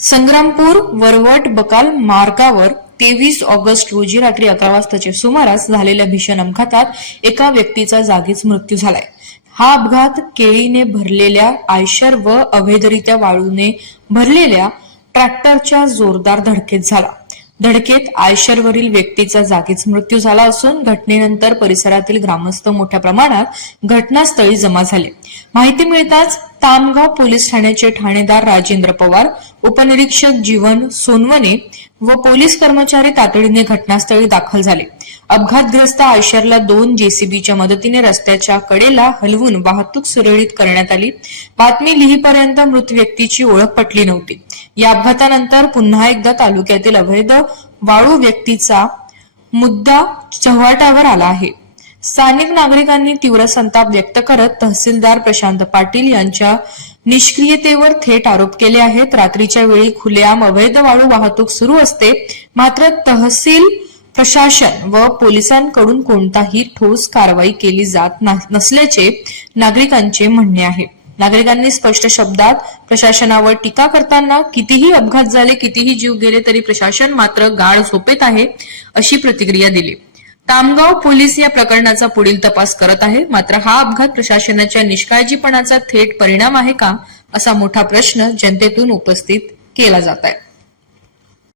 संग्रामपूर वरवट बकाल मार्गावर तेवीस ऑगस्ट रोजी रात्री अकरा वाजताच्या सुमारास झालेल्या भीषण अपघातात एका व्यक्तीचा जागीच मृत्यू झालाय. हा अपघात केळीने भरलेल्या आयशर व अवैधरित्या वाळूने भरलेल्या ट्रॅक्टरच्या जोरदार धडकेत झाला. धडकेत आयशरवरील व्यक्तीचा जागीच मृत्यू झाला असून घटनेनंतर परिसरातील ग्रामस्थ मोठ्या प्रमाणात घटनास्थळी जमा झाले. माहिती मिळताच तामगाव पोलीस ठाण्याचे ठाणेदार राजेंद्र पवार उपनिरीक्षक जीवन सोनवणे व पोलीस कर्मचारी तातडीने घटनास्थळी दाखल झाले. अपघातग्रस्त आयशरला दोन जेसीबीच्या मदतीने रस्त्याच्या कडेला हलवून वाहतूक सुरळीत करण्यात आली. बातमी लिहीपर्यंत मृत व्यक्तीची ओळख पटली नव्हती. या अपघातानंतर पुन्हा एकदा तालुक्यातील अवैध वाळू व्यक्तीचा मुद्दा चव्हाट्यावर आला आहे. स्थानिक नागरिकांनी तीव्र संताप व्यक्त करत तहसीलदार प्रशांत पाटील यांच्या निष्क्रियतेवर थेट आरोप केले आहेत. रात्रीच्या वेळी खुलेआम अवैध वाळू वाहतूक सुरू असते. मात्र तहसील प्रशासन व पोलिसांकडून कोणताही ठोस कारवाई केली जात नसल्याचे नागरिकांचे म्हणणे आहे. नागरिकांनी स्पष्ट शब्दात प्रशासनावर टीका करताना कितीही अपघात झाले कितीही जीव गेले तरी प्रशासन मात्र गाळ झोपेत आहे अशी प्रतिक्रिया दिली. तामगाव पोलीस या प्रकरणाचा पुढील तपास करत आहे. मात्र हा अपघात प्रशासनाच्या निष्काळजीपणाचा थेट परिणाम आहे का असा मोठा प्रश्न जनतेतून उपस्थित केला जात आहे.